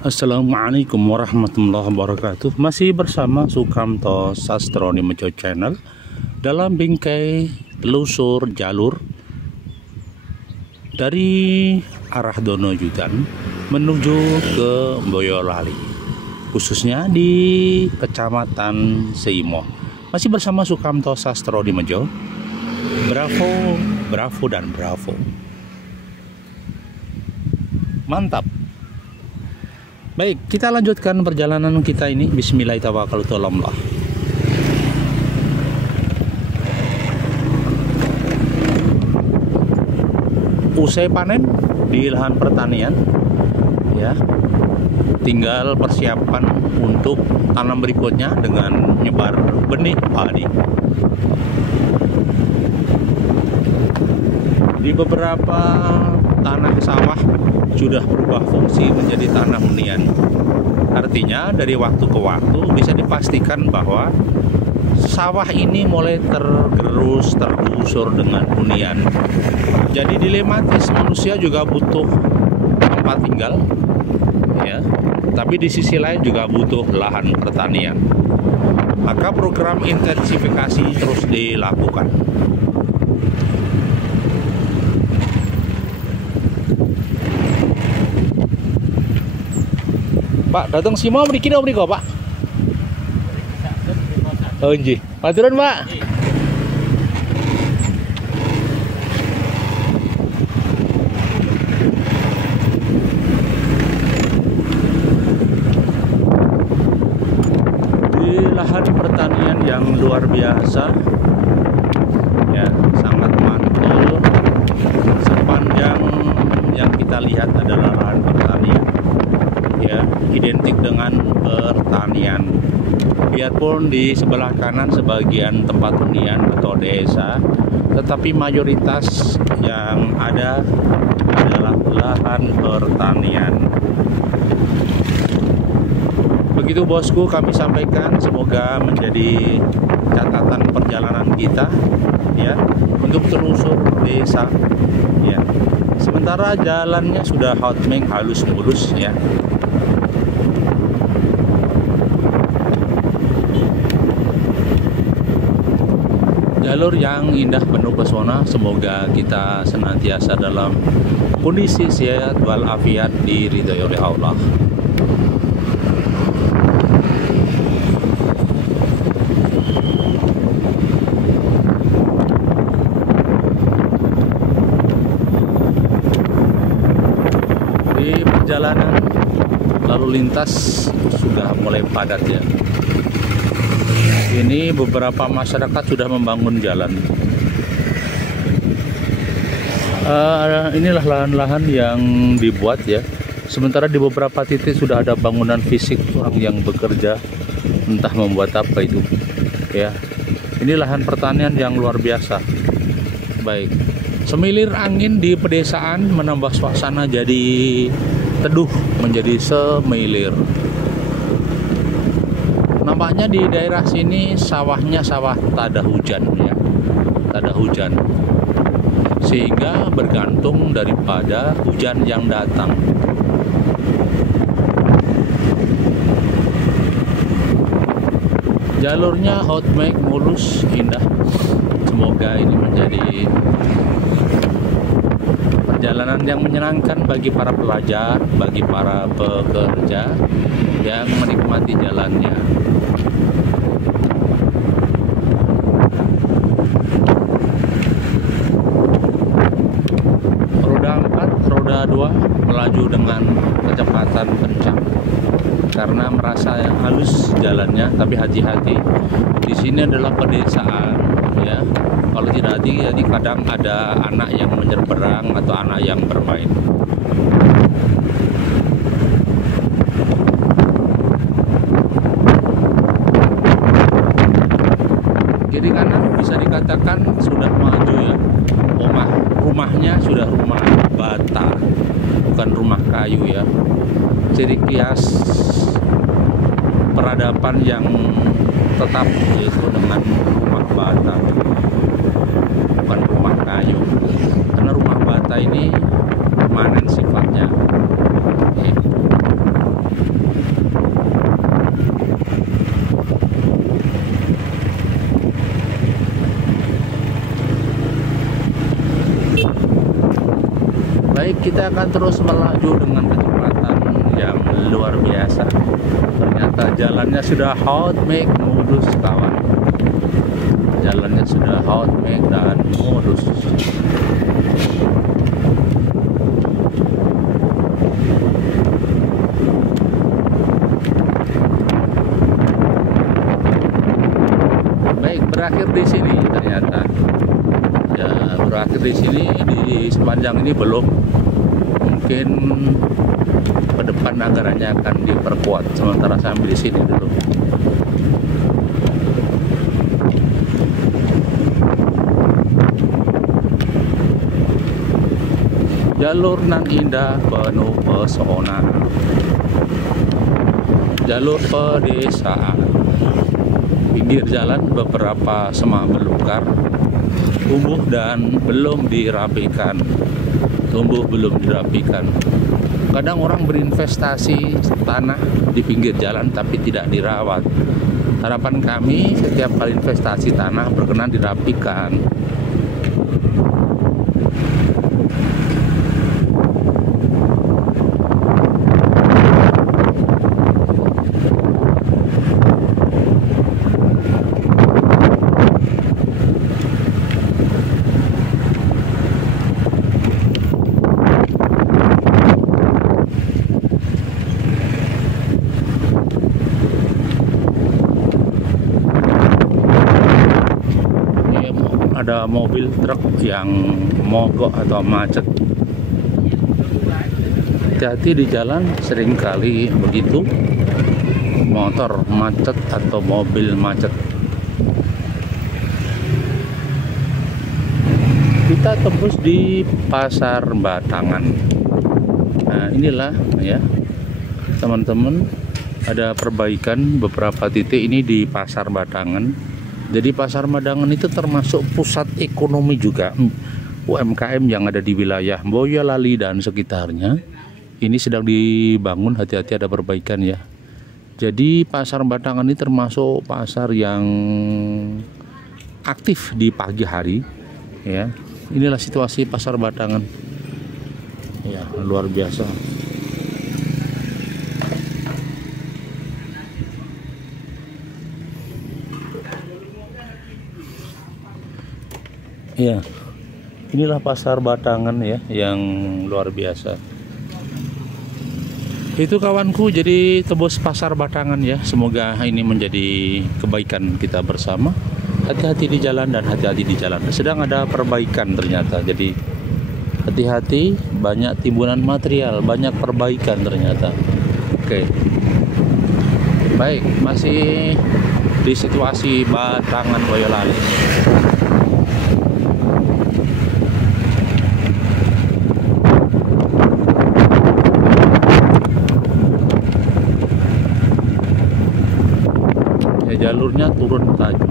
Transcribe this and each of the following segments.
Assalamualaikum warahmatullahi wabarakatuh. Masih bersama Sukamto Sastro di Mejo Channel dalam bingkai telusur jalur dari arah Donojudan menuju ke Boyolali, khususnya di Kecamatan Seimo. Masih bersama Sukamto Sastro di Mejo. Bravo, bravo dan bravo. Mantap. Baik, kita lanjutkan perjalanan kita ini. Bismillahirrahmanirrahim. Usai panen di lahan pertanian, ya, tinggal persiapan untuk tanam berikutnya dengan nyebar benih padi. Di beberapa tanah sawah sudah berubah fungsi menjadi tanah hunian. Artinya dari waktu ke waktu bisa dipastikan bahwa sawah ini mulai tergerus, tergusur dengan hunian. Jadi dilematis, manusia juga butuh tempat tinggal, ya. Tapi di sisi lain juga butuh lahan pertanian. Maka program intensifikasi terus dilakukan. Pak, datang semua mriki napa mriko, Pak? Oh, nggih. Maturan, Pak. Di lahan pertanian yang luar biasa, ya, sangat mantul. Sepanjang yang kita lihat adalah lahan pertanian, ya, identik dengan pertanian. Biarpun di sebelah kanan sebagian tempat hunian atau desa, tetapi mayoritas yang ada adalah lahan pertanian. Begitu bosku, kami sampaikan, semoga menjadi catatan perjalanan kita, ya, untuk telusur desa, ya. Sementara jalannya sudah hotmeng, halus mulus, ya. Jalur yang indah penuh pesona. Semoga kita senantiasa dalam kondisi sehat walafiat, diridhoi oleh Allah. Di perjalanan lalu lintas sudah mulai padat, ya. Ini beberapa masyarakat sudah membangun jalan. Inilah lahan-lahan yang dibuat, ya. Sementara di beberapa titik sudah ada bangunan fisik orang yang bekerja, entah membuat apa itu, ya. Ini lahan pertanian yang luar biasa. Baik, semilir angin di pedesaan menambah suasana jadi teduh menjadi semilir. Nampaknya di daerah sini sawahnya sawah tada hujan, ya, tada hujan, sehingga bergantung daripada hujan yang datang. Jalurnya hotmeng, mulus, indah. Semoga ini menjadi perjalanan yang menyenangkan bagi para pelajar, bagi para pekerja yang menikmati jalannya. Roda 4, roda 2 melaju dengan kecepatan kencang karena merasa halus jalannya, tapi hati-hati. Di sini adalah pedesaan, ya. Kalau tidak hati-hati kadang ada anak yang menyeberang atau anak yang bermain. Kiri kanan bisa dikatakan sudah maju, ya. Rumahnya sudah rumah bata, bukan rumah kayu, ya. Ciri khas peradaban yang tetap, yaitu dengan rumah bata, bukan rumah kayu. Karena rumah bata ini permanen sifatnya. kita akan terus melaju dengan kecepatan yang luar biasa. Ternyata jalannya sudah hot make modus, kawan. Jalannya sudah hot make dan modus. Baik, berakhir di sini ternyata. Ya, berakhir di sini, di sepanjang ini belum. Mungkin ke depan anggarannya akan diperkuat, sementara sambil di sini dulu. Jalur nan indah penuh pesona, jalur pedesaan. Pinggir jalan beberapa semak belukar, tumbuh dan belum dirapikan. Tumbuh belum dirapikan. Kadang orang berinvestasi tanah di pinggir jalan tapi tidak dirawat. Harapan kami setiap kali investasi tanah berkenan dirapikan. Ada mobil truk yang mogok atau macet. Hati-hati di jalan, seringkali begitu, motor macet atau mobil macet. Kita tembus di Pasar Batangan. Nah, inilah ya teman-teman, ada perbaikan beberapa titik ini di Pasar Batangan. Jadi Pasar Batangan itu termasuk pusat ekonomi juga UMKM yang ada di wilayah Boyolali dan sekitarnya. Ini sedang dibangun, hati-hati ada perbaikan ya. Jadi Pasar Batangan ini termasuk pasar yang aktif di pagi hari ya. Inilah situasi Pasar Batangan. Ya, luar biasa. Ya, inilah Pasar Batangan ya, yang luar biasa. Itu kawanku, jadi tebus Pasar Batangan ya. Semoga ini menjadi kebaikan kita bersama. Hati-hati di jalan dan hati-hati di jalan. Sedang ada perbaikan ternyata. Jadi hati-hati, banyak timbunan material, banyak perbaikan ternyata. Oke. Baik, masih di situasi Batangan Boyolali. Jalurnya turun tajam.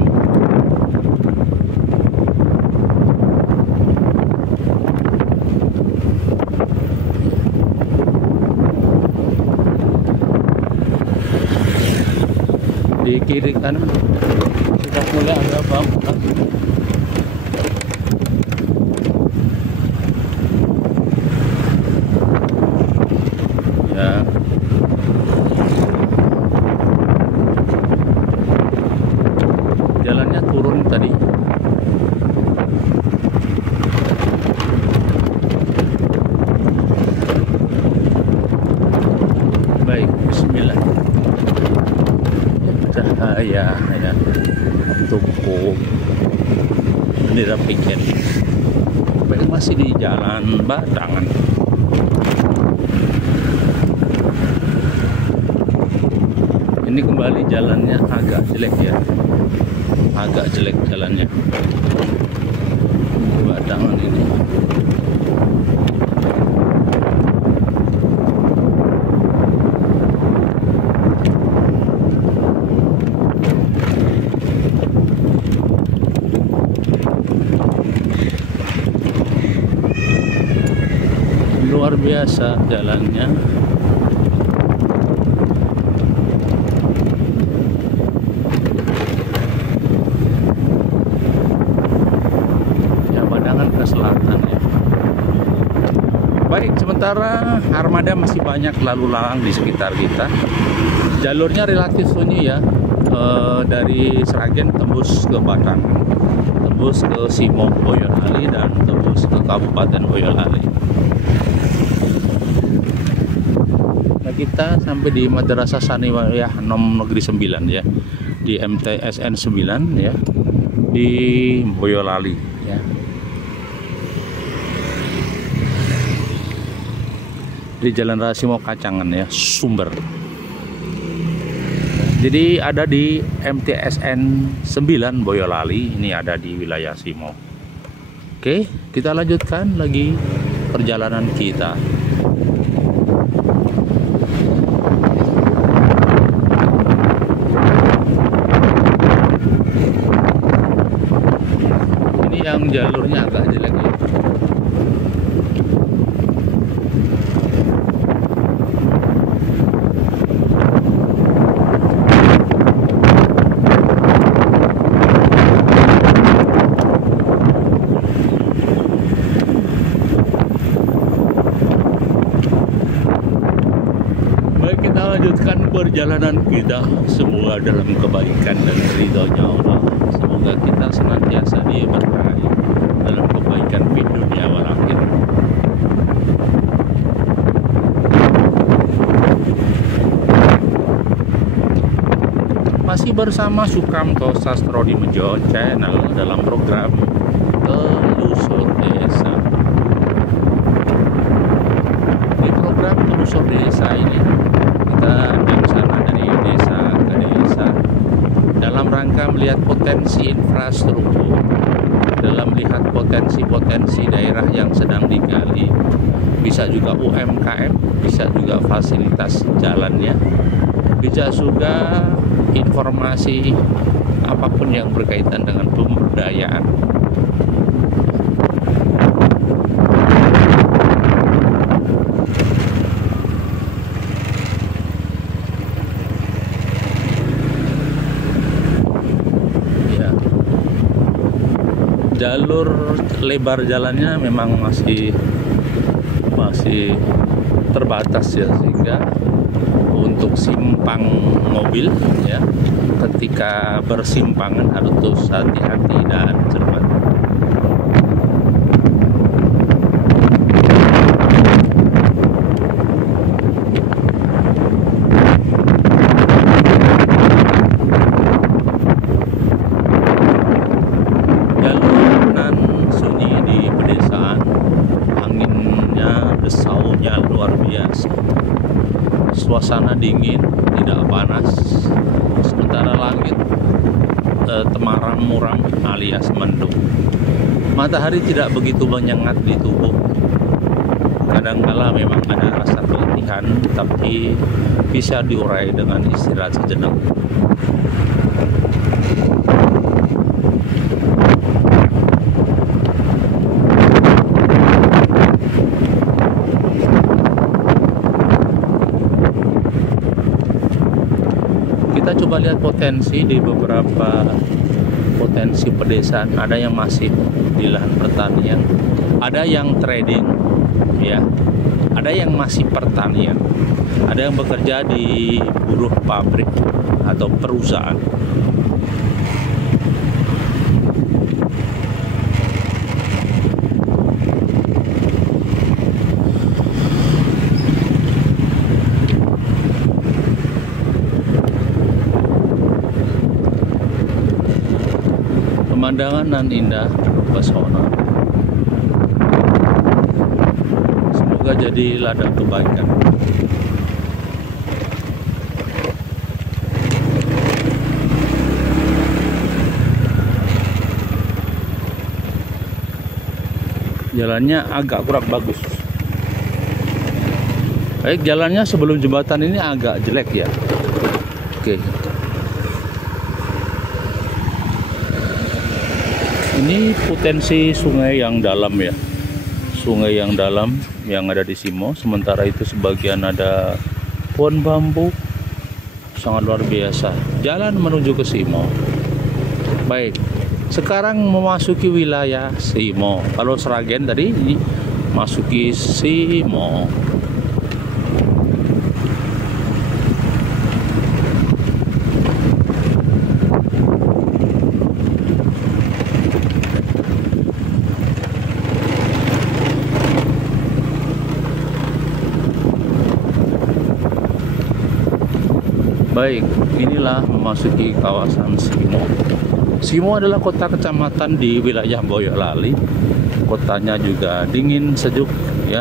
Di kiri kanan sudah mulai ada bangunan. Ya. Jalannya turun tadi. Baik, bismillah. Cahaya ya, tumpuk bendera piket. Baik, masih di Jalan Batangan. Ini kembali jalannya agak jelek ya. Agak jelek jalannya Batangan ini. Luar biasa jalannya. Ke selatan ya. Baik, armada masih banyak lalu lalang di sekitar kita. Jalurnya relatif sunyi ya, dari Sragen tembus ke Batang, tembus ke Simo Boyolali, dan tembus ke Kabupaten Boyolali. Nah, kita sampai di Madrasah Sanawiyah Nom Negeri 9 ya, di MTSN 9 ya, di Boyolali ya. Di Jalan Raya Simo Kacangan ya, Sumber. Jadi ada di MTSN 9 Boyolali, ini ada di wilayah Simo. Oke, kita lanjutkan lagi perjalanan kita. Ini yang jalurnya agak jelek ya. Lanjutkan perjalanan kita, semoga dalam kebaikan dan ridhonya Allah. Semoga kita senantiasa diberkahi dalam kebaikan di dunia wal akhirat. Masih bersama Sukamto Sastro di Mejo Channel dalam program Telusur Desa. Di program Telusur Desa ini kita ambil sana dari desa ke desa dalam rangka melihat potensi infrastruktur, dalam melihat potensi-potensi daerah yang sedang digali, bisa juga UMKM, bisa juga fasilitas jalannya, bisa juga informasi apapun yang berkaitan dengan pemberdayaan. Jalur lebar jalannya memang masih terbatas ya, sehingga untuk simpang mobil ya, ketika bersimpangan harus hati-hati dan cermat. Luar biasa, suasana dingin, tidak panas, sementara langit temaram muram alias mendung. Matahari tidak begitu menyengat di tubuh, kadangkala memang ada rasa keletihan, tapi bisa diurai dengan istirahat sejenak. Kita coba lihat potensi di beberapa potensi pedesaan. Ada yang masih di lahan pertanian, ada yang trading ya, ada yang masih pertanian, ada yang bekerja di buruh pabrik atau perusahaan. Pemandangan nan indah, pesona. Semoga jadi ladang kebaikan. Jalannya agak kurang bagus. Baik, jalannya sebelum jembatan ini agak jelek ya. Oke. Ini potensi sungai yang dalam ya, sungai yang dalam yang ada di Simo. Sementara itu sebagian ada pohon bambu, sangat luar biasa. Jalan menuju ke Simo. Baik, sekarang memasuki wilayah Simo. Kalau Sragen tadi ini masuki Simo. Baik, inilah memasuki kawasan Simo. Simo adalah kota kecamatan di wilayah Boyolali. Kotanya juga dingin, sejuk, ya.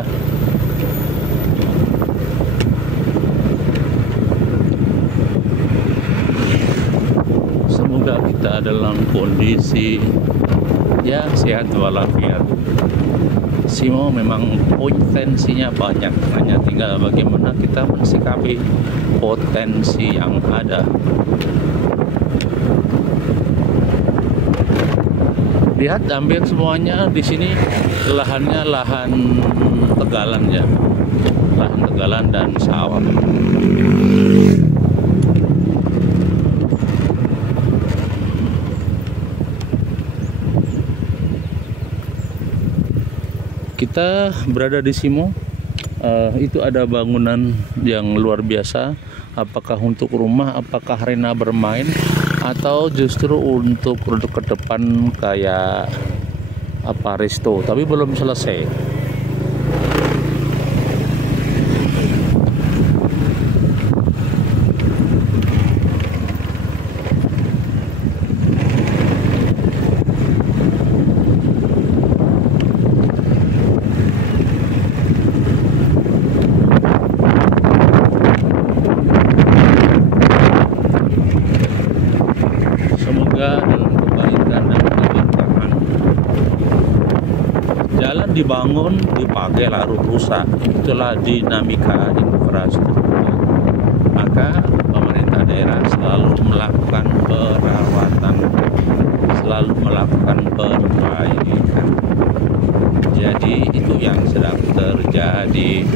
Semoga kita dalam kondisi ya sehat walafiat. Simo memang potensinya banyak, hanya tinggal bagaimana kita mensikapi potensi yang ada. Lihat hampir semuanya di sini lahannya lahan tegalan ya, lahan tegalan dan sawah. Kita berada di Simo, itu ada bangunan yang luar biasa. Apakah untuk rumah, apakah arena bermain, atau justru untuk ke depan kayak apa resto, tapi belum selesai. Dalam kebaikan dan keberkahan. Jalan dibangun, dipakai lalu rusak. Itulah dinamika infrastruktur. Maka pemerintah daerah selalu melakukan perawatan, selalu melakukan perbaikan. Jadi itu yang sedang terjadi.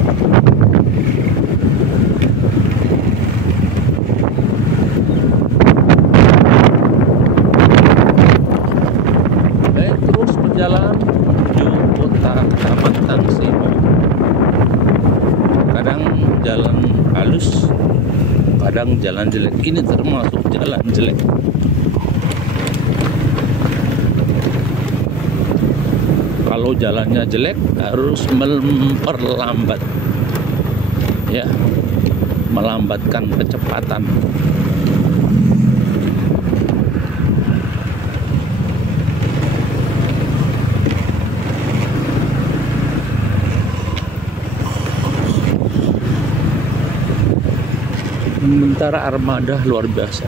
Jalan menuju kota kecamatan Simo. Kadang jalan halus, kadang jalan jelek. Ini termasuk jalan jelek. Kalau jalannya jelek harus memperlambat, ya, melambatkan kecepatan. Sementara armada luar biasa.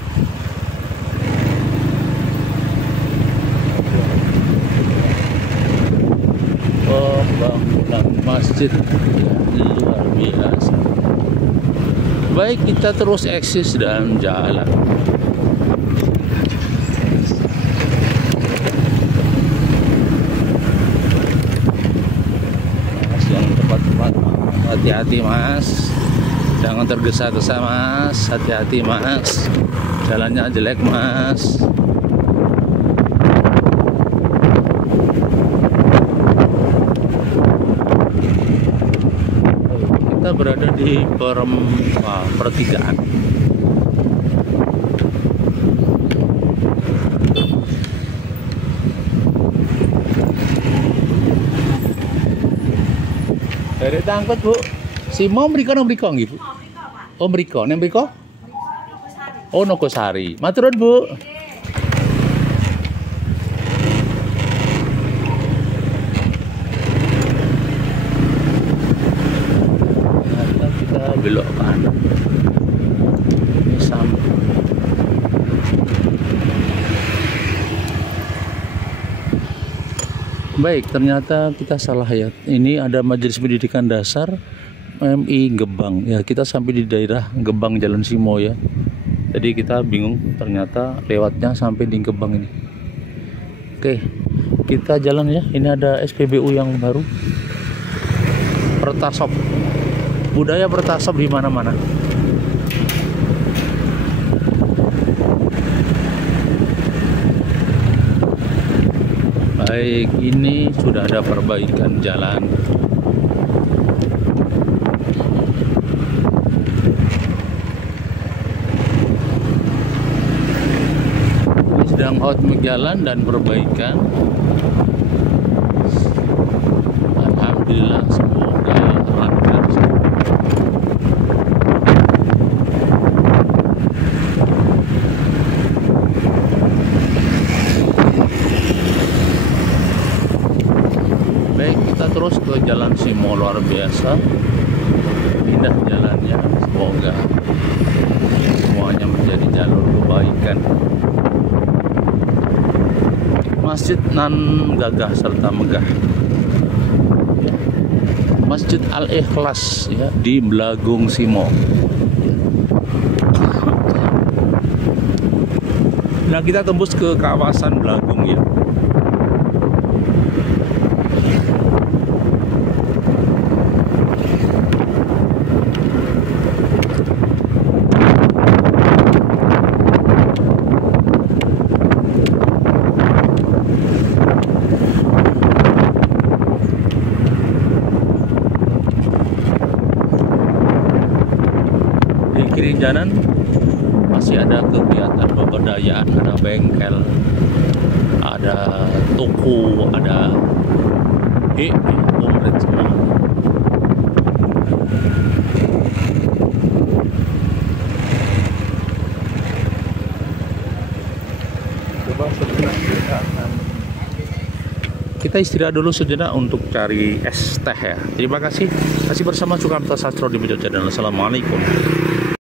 Pembangunan masjid ya, luar biasa. Baik, kita terus eksis dan jalan. Mas, yang tepat-tepat, hati-hati mas. Jangan tergesa-gesa mas, hati-hati mas, jalannya jelek mas. Kita berada di pertigaan. Dari tangkut bu, Simo mriko nang mriko nggih bu? Oh mriko, nang mriko? Oh Nogosari. Matur nuwun bu. Nah, kita belok kanan. Ini sama. Baik, ternyata kita salah ya. Ini ada Majelis Pendidikan Dasar MI Gebang ya, kita sampai di daerah Gebang Jalan Simo ya. Jadi kita bingung, ternyata lewatnya sampai di Gebang ini. Oke, kita jalan ya. Ini ada SPBU yang baru, Pertasop. Budaya Pertasop di mana-mana. Baik, ini sudah ada perbaikan jalan. Sedang hot jalan dan perbaikan. Alhamdulillah, semoga lancar. Simo luar biasa, indah jalannya. Semoga semuanya menjadi jalur kebaikan. Masjid nan gagah serta megah, Masjid Al-Ikhlas ya, di Blagung Simo. Nah, kita tembus ke kawasan Blagung ya. Di kiri jalan masih ada kegiatan pemberdayaan, ada bengkel, ada toko, ada komplit semua. Kita istirahat dulu sejenak untuk cari es teh ya. Terima kasih. Masih bersama Sukamta Sastro di Video Channel. Assalamualaikum.